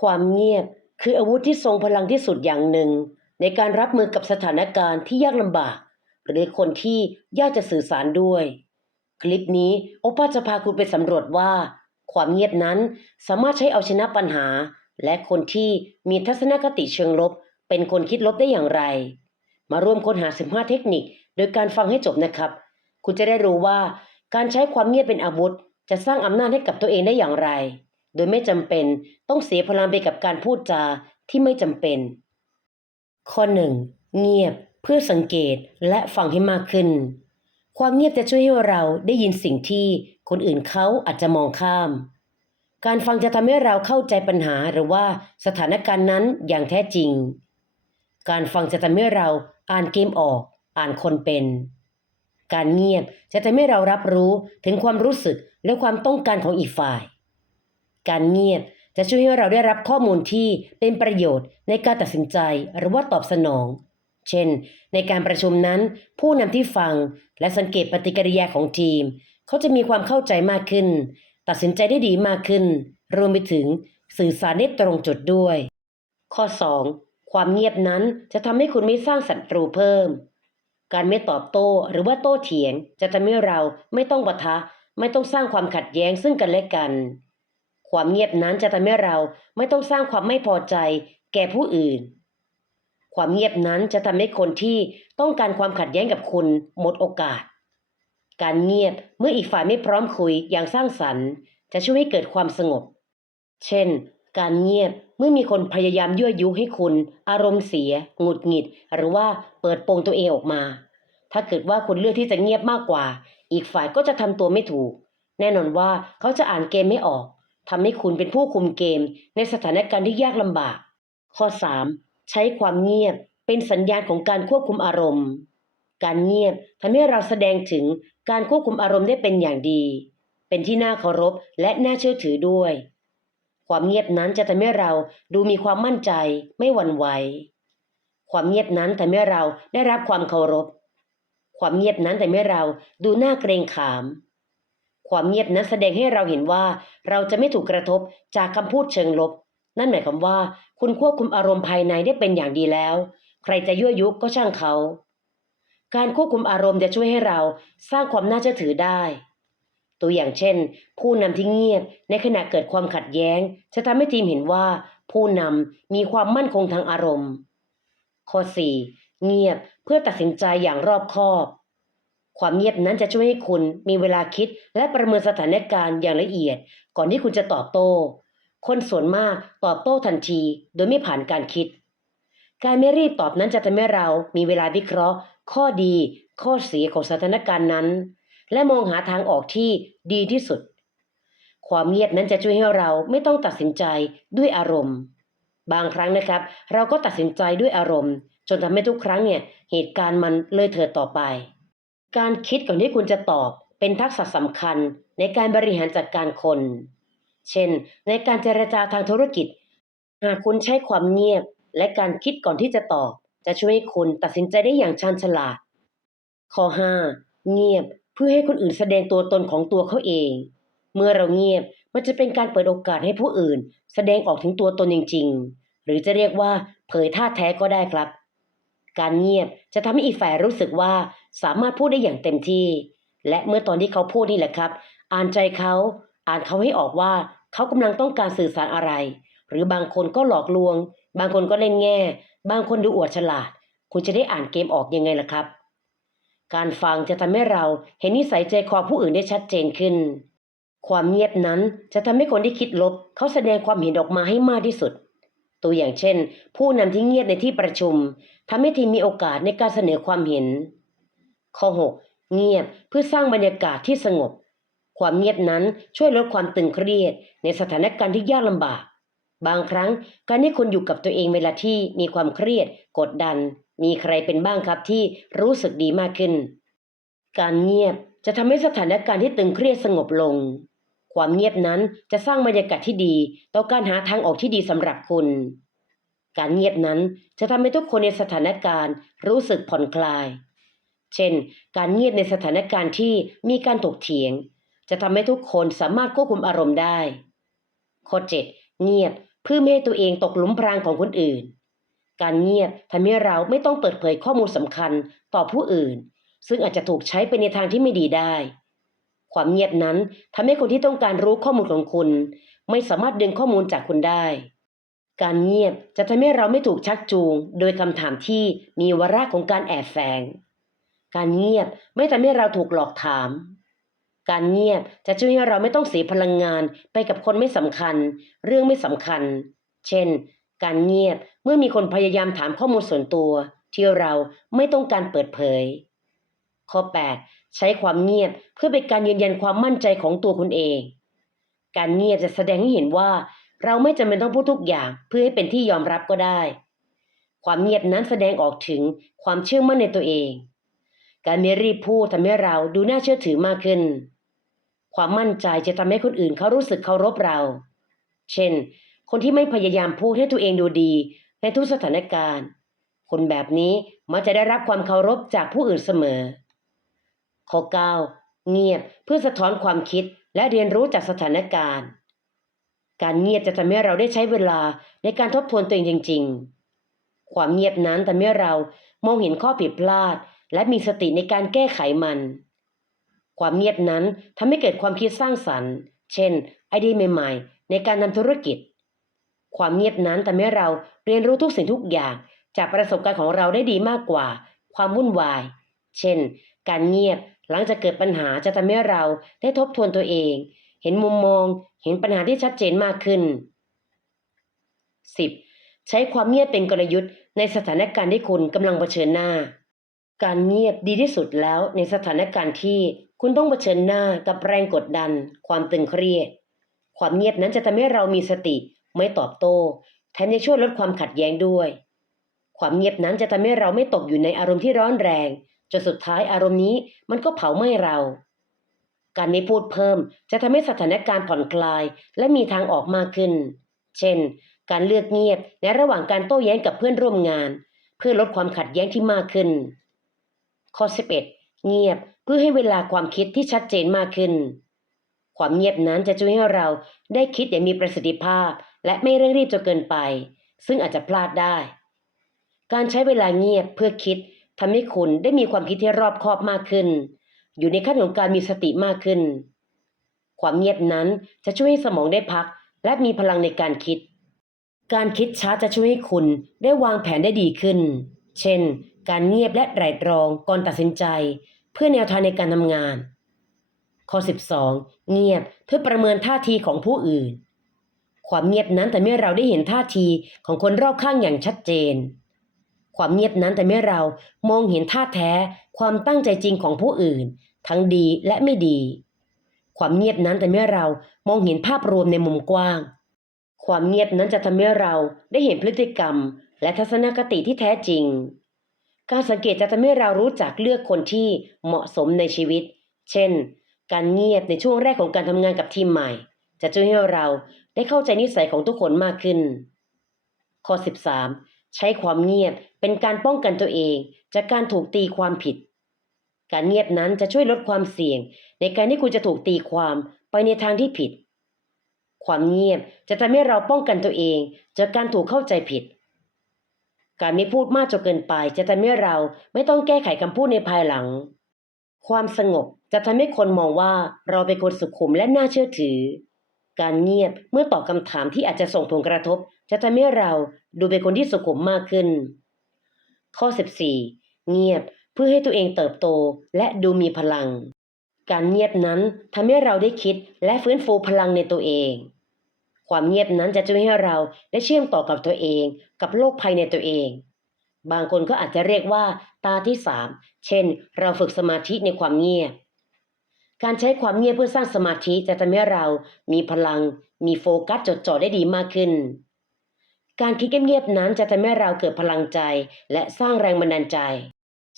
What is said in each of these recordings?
ความเงียบคืออาวุธที่ทรงพลังที่สุดอย่างหนึ่ง ในการรับมือกับสถานการณ์ที่ยากลำบาก หรือคนที่ยากจะสื่อสารด้วย คลิปนี้โอป้าจะพาคุณไปสำรวจว่า ความเงียบนั้นสามารถใช้เอาชนะปัญหา และคนที่มีทัศนคติเชิงลบ เป็นคนคิดลบได้อย่างไร มาร่วมค้นหา 15 เทคนิค โดยการฟังให้จบนะครับ คุณจะได้รู้ว่าการใช้ความเงียบเป็นอาวุธ จะสร้างอำนาจให้กับตัวเองได้อย่างไร โดยไม่จำเป็นต้องเสียพลังไปกับการพูดจาที่ไม่จำเป็น ข้อ 1. เงียบเพื่อสังเกตและฟังให้มากขึ้น ความเงียบจะช่วยให้เราได้ยินสิ่งที่คนอื่นเขาอาจจะมองข้าม การฟังจะทำให้เราเข้าใจปัญหาหรือว่าสถานการณ์นั้นอย่างแท้จริง การฟังจะทำให้เราอ่านเกมออก อ่านคนเป็น การเงียบจะทำให้เรารับรู้ถึงความรู้สึกและความต้องการของอีกฝ่าย การเงียบ จะช่วยให้เราได้รับข้อมูลที่เป็นประโยชน์ในการตัดสินใจหรือว่าตอบสนอง เช่น ในการประชุมนั้น ผู้นำที่ฟังและสังเกตปฏิกิริยาของทีม เขาจะมีความเข้าใจมากขึ้น ตัดสินใจได้ดีมากขึ้น รวมไปถึงสื่อสารได้ตรงจุดด้วย ข้อ 2. ความเงียบนั้นจะทำให้คุณไม่สร้างศัตรูเพิ่ม การไม่ตอบโต้หรือว่าโต้เถียง จะทำให้เราไม่ต้องปะทะ ไม่ต้องสร้างความขัดแย้งซึ่งกันและกัน ความเงียบนั้นจะทำให้เราไม่ต้องสร้างความไม่พอใจแก่ผู้อื่น ความเงียบนั้นจะทำให้คนที่ต้องการความขัดแย้งกับคุณหมดโอกาส การเงียบเมื่ออีกฝ่ายไม่พร้อมคุยอย่างสร้างสรรค์ จะช่วยให้เกิดความสงบ เช่น การเงียบเมื่อมีคนพยายามยั่วยุให้คุณ อารมณ์เสีย หงุดหงิด หรือว่าเปิดโปงตัวเองออกมา ถ้าเกิดว่าคุณเลือกที่จะเงียบมากกว่า อีกฝ่ายก็จะทำตัวไม่ถูก แน่นอนว่าเขาจะอ่านเกมไม่ออก ทำให้คุณเป็นผู้คุมเกม ในสถานการณ์ที่ยากลำบาก ข้อ 3. ใช้ความเงียบเป็นสัญญาณของการควบคุมอารมณ์ การเงียบทำให้เราแสดงถึงการควบคุมอารมณ์ได้เป็นอย่างดี เป็นที่น่าเคารพและน่าเชื่อถือด้วย ความเงียบนั้นจะทำให้เราดูมีความมั่นใจ ไม่หวั่นไหว ความเงียบนั้นทำให้เราได้รับความเคารพ ความเงียบนั้นทำให้เราดูน่าเกรงขาม ความเงียบนั้นแสดงให้เราเห็นว่า เราจะไม่ถูกกระทบจากคำพูดเชิงลบ นั่นหมายความว่า คุณควบคุมอารมณ์ภายในได้เป็นอย่างดีแล้ว ใครจะยั่วยุก็ช่างเขา การควบคุมอารมณ์จะช่วยให้เราสร้างความน่าเชื่อถือได้ ตัวอย่างเช่น ผู้นำที่เงียบในขณะเกิดความขัดแย้ง จะทำให้ทีมเห็นว่า ผู้นำมีความมั่นคงทางอารมณ์ ข้อ 4. เงียบเพื่อตัดสินใจอย่างรอบคอบ ความเงียบนั้นจะช่วยให้คุณมีเวลาคิดและประเมินสถานการณ์อย่างละเอียด ก่อนที่คุณจะตอบโต้ คนส่วนมากตอบโต้ทันที โดยไม่ผ่านการคิด การไม่รีบตอบนั้นจะทำให้เรามีเวลาวิเคราะห์ ข้อดี ข้อเสียของสถานการณ์นั้น และมองหาทางออกที่ดีที่สุด ความเงียบนั้นจะช่วยให้เราไม่ต้องตัดสินใจด้วยอารมณ์ บางครั้งนะครับ เราก็ตัดสินใจด้วยอารมณ์ จนทำให้ทุกครั้งเนี่ยเหตุการณ์มันเลยเถิดต่อไป การคิดก่อนที่คุณจะตอบเป็นทักษะสำคัญในการบริหารจัดการคน เช่น ในการเจรจาทางธุรกิจ หากคุณใช้ความเงียบ และการคิดก่อนที่จะตอบ จะช่วยให้คุณตัดสินใจได้อย่างชาญฉลาด ข้อ 5. เงียบเพื่อให้คนอื่นแสดงตัวตนของตัวเขาเอง เมื่อเราเงียบมันจะเป็นการเปิดโอกาสให้ผู้อื่น แสดงออกถึงตัวตนจริง ๆ หรือจะเรียกว่าเผยท่าแท้ก็ได้ครับ การเงียบจะทำให้อีกฝ่ายรู้สึกว่าสามารถพูดได้อย่างเต็มที่ และเมื่อตอนที่เขาพูดนี่แหละครับ อ่านใจเขาอ่านเขาให้ออกว่าเขากำลังต้องการสื่อสารอะไร หรือบางคนก็หลอกลวง บางคนก็เล่นแง่ บางคนดูอวดฉลาด คุณจะได้อ่านเกมออกยังไงล่ะครับ การฟังจะทำให้เราเห็นนิสัยใจคอผู้อื่นได้ชัดเจนขึ้น ความเงียบนั้นจะทำให้คนที่คิดลบเขาแสดงความเห็นออกมาให้มากที่สุด ตัวอย่างเช่น ผู้นำที่เงียบในที่ประชุมทำให้ทีมมีโอกาสในการเสนอความเห็น ข้อ 6 เงียบเพื่อสร้างบรรยากาศที่สงบ ความเงียบนั้นช่วยลดความตึงเครียด ในสถานการณ์ที่ยากลำบาก บางครั้งการที่คุณอยู่กับตัวเองเวลาที่มีความเครียด กดดัน มีใครเป็นบ้างครับที่รู้สึกดีมากขึ้น การเงียบจะทำให้สถานการณ์ที่ตึงเครียดสงบลง ความเงียบนั้นจะสร้างบรรยากาศที่ดีต่อการหาทางออกที่ดีสำหรับคุณ การเงียบนั้นจะทำให้ทุกคนในสถานการณ์รู้สึกผ่อนคลาย เช่น การเงียบในสถานการณ์ที่มีการถกเถียง จะทำให้ทุกคนสามารถควบคุมอารมณ์ได้ข้อ7เงียบเพื่อไม่ให้ตัวเองตกหลุมพรางของคนอื่น การเงียบทำให้เราไม่ต้องเปิดเผยข้อมูลสำคัญต่อผู้อื่น ซึ่งอาจจะถูกใช้ไปในทางที่ไม่ดีได้ ความเงียบนั้นทำให้คนที่ต้องการรู้ข้อมูลของคุณ ไม่สามารถดึงข้อมูลจากคุณได้ การเงียบจะทำให้เราไม่ถูกชักจูง โดยคำถามที่มีวาระของการแอบแฝง การเงียบไม่ทำให้เราถูกหลอกถาม การเงียบจะช่วยให้เราไม่ต้องเสียพลังงานไปกับคนไม่สำคัญ เรื่องไม่สำคัญ เช่น การเงียบเมื่อมีคนพยายามถามข้อมูลส่วนตัว ที่เราไม่ต้องการเปิดเผย ข้อ 8 ใช้ความเงียบเพื่อเป็นการยืนยันความมั่นใจของตัวคุณเอง การเงียบจะแสดงให้เห็นว่า เราไม่จำเป็นต้องพูดทุกอย่างเพื่อให้เป็นที่ยอมรับก็ได้ ความเงียบนั้นแสดงออกถึงความเชื่อมั่นในตัวเอง การไม่รีบพูดทำให้เราดูน่าเชื่อถือมากขึ้น ความมั่นใจจะทำให้คนอื่นเขารู้สึกเคารพเรา เช่น คนที่ไม่พยายามพูดให้ตัวเองดูดีในทุกสถานการณ์ คนแบบนี้มักจะได้รับความเคารพจากผู้อื่นเสมอ ข้อ 9 เงียบเพื่อสะท้อนความคิดและเรียนรู้จากสถานการณ์ การเงียบจะทำให้เราได้ใช้เวลาในการทบทวนตัวเองจริง ๆ ความเงียบนั้นทำให้เรามองเห็นข้อผิดพลาด และมีสติในการแก้ไขมัน ความเงียบนั้นทำให้เกิดความคิดสร้างสรรค์ เช่น ไอเดียใหม่ ๆ ในการนำธุรกิจ ความเงียบนั้นทำให้เราเรียนรู้ทุกสิ่งทุกอย่าง จากประสบการณ์ของเราได้ดีมากกว่า ความวุ่นวาย เช่น การเงียบ หลังจากเกิดปัญหาจะทำให้เราได้ทบทวนตัวเอง เห็นมุมมอง เห็นปัญหาที่ชัดเจนมากขึ้น 10. ใช้ความเงียบเป็นกลยุทธ์ในสถานการณ์ที่คุณกำลังเผชิญหน้า การเงียบดีที่สุดแล้วในสถานการณ์ที่คุณต้องเผชิญหน้ากับแรงกดดัน ความตึงเครียด ความเงียบนั้นจะทำให้เรามีสติ ไม่ตอบโต้ แถมยังช่วยลดความขัดแย้งด้วย ความเงียบนั้นจะทำให้เราไม่ตกอยู่ในอารมณ์ที่ร้อนแรง จนสุดท้ายอารมณ์นี้มันก็เผาไหม้เรา การไม่พูดเพิ่มจะทำให้สถานการณ์ผ่อนคลาย และมีทางออกมากขึ้น เช่น การเลือกเงียบในระหว่างการโต้แย้งกับเพื่อนร่วมงาน เพื่อลดความขัดแย้งที่มากขึ้น ข้อ 11 เงียบเพื่อให้เวลาความคิดที่ชัดเจนมากขึ้น ความเงียบนั้นจะช่วยให้เราได้คิดอย่างมีประสิทธิภาพ และไม่เร่งรีบจนเกินไป ซึ่งอาจจะพลาดได้ การใช้เวลาเงียบเพื่อคิด ทำให้คุณได้มีความคิดที่รอบคอบมากขึ้น อยู่ในขั้นของการมีสติมากขึ้น ความเงียบนั้นจะช่วยให้สมองได้พัก และมีพลังในการคิด การคิดช้าจะช่วยให้คุณได้วางแผนได้ดีขึ้น เช่น การเงียบและไตร่ตรองก่อนตัดสินใจ เพื่อแนวทางในการทำงาน ข้อ 12 เงียบเพื่อประเมินท่าทีของผู้อื่น ความเงียบนั้นแต่เมื่อเราได้เห็นท่าทีของคนรอบข้างอย่างชัดเจน ความเงียบนั้นแต่เมื่อเรามองเห็นท่าแท้ความตั้งใจจริงของผู้อื่น ทั้งดีและไม่ดี ความเงียบนั้นแต่เมื่อเรามองเห็นภาพรวมในมุมกว้าง ความเงียบนั้นจะทำให้เราได้เห็นพฤติกรรม และทัศนคติที่แท้จริง การสังเกตจะทำให้เรารู้จักเลือกคนที่เหมาะสมในชีวิต เช่น การเงียบในช่วงแรกของการทำงานกับทีมใหม่ จะช่วยให้เราได้เข้าใจนิสัยของทุกคนมากขึ้นข้อ 13 ใช้ความเงียบเป็นการป้องกันตัวเอง จากการถูกตีความผิด การเงียบนั้นจะช่วยลดความเสี่ยง ในการที่คุณจะถูกตีความไปในทางที่ผิด ความเงียบจะทำให้เราป้องกันตัวเอง จากการถูกเข้าใจผิด การไม่พูดมากจนเกินไป จะทำให้เราไม่ต้องแก้ไขคำพูดในภายหลัง ความสงบจะทำให้คนมองว่าเราเป็นคนสุขุมและน่าเชื่อถือ การเงียบเมื่อตอบคำถามที่อาจจะส่งผลกระทบ จะทำให้เราดูเป็นคนที่สุขุมมากขึ้น ข้อ 14 เงียบเพื่อให้ตัวเองเติบโตและดูมีพลัง การเงียบนั้นทำให้เราได้คิดและฟื้นฟูพลังในตัวเอง ความเงียบนั้นจะช่วยให้เราได้เชื่อมต่อกับตัวเอง กับโลกภายในตัวเอง บางคนก็อาจจะเรียกว่าตาที่สามเช่น เราฝึกสมาธิในความเงียบการใช้ความเงียบเพื่อสร้างสมาธิจะทำให้เรามีพลัง มีโฟกัสจดจ่อได้ดีมากขึ้น การคิดเงียบๆนั้นจะทำให้เราเกิดพลังใจ และสร้างแรงบันดาลใจ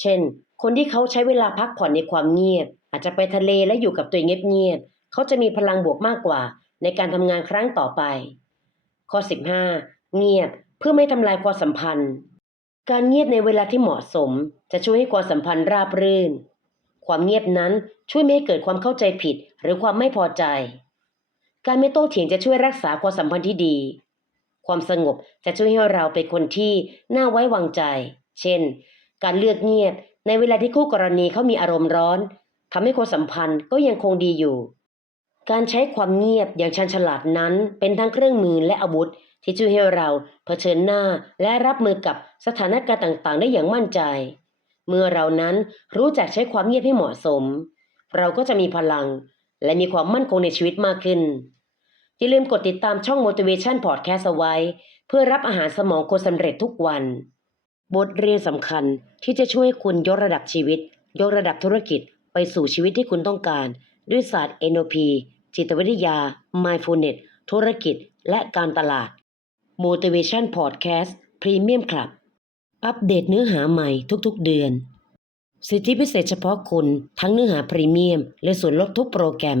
เช่น คนที่เขาใช้เวลาพักผ่อนในความเงียบ อาจจะไปทะเลและอยู่กับตัวเองเงียบๆเขาจะมีพลังบวกมากกว่า ในการทำงานครั้งต่อไป ข้อ 15 เงียบเพื่อไม่ทำลายความสัมพันธ์ การเงียบในเวลาที่เหมาะสม จะช่วยให้ความสัมพันธ์ราบรื่น ความเงียบนั้นช่วยไม่ให้เกิดความเข้าใจผิด หรือความไม่พอใจ การไม่โต้เถียงจะช่วยรักษาความสัมพันธ์ที่ดี ความสงบจะช่วยให้เราเป็นคนที่น่าไว้วางใจ เช่น การเลือกเงียบในเวลาที่คู่กรณีเขามีอารมณ์ร้อนทำให้ความสัมพันธ์ก็ยังคงดีอยู่ การใช้ความเงียบอย่างชันฉลาดนั้น เป็นทั้งเครื่องมือและอาวุธ ที่ช่วยให้เราเผชิญหน้าและรับมือกับสถานการณ์ต่างๆ ได้อย่างมั่นใจ เมื่อเรานั้นรู้จักใช้ความเงียบให้เหมาะสม เราก็จะมีพลัง และมีความมั่นคงในชีวิตมากขึ้น อย่าลืมกดติดตามช่อง motivation podcast เอาไว้ เพื่อรับอาหารสมองคนสำเร็จทุกวัน บทเรียนสำคัญที่จะช่วยคุณยกระดับชีวิต ยกระดับธุรกิจไปสู่ชีวิตที่คุณต้องการ ด้วยศาสตร์ NLP จิตวิทยา Mindfulness ธุรกิจ และการตลาด Motivation Podcast Premium Club อัปเดตเนื้อหาใหม่ทุกๆเดือน สิทธิพิเศษเฉพาะคุณทั้งเนื้อหาพรีเมียม และส่วนลดทุกโปรแกรม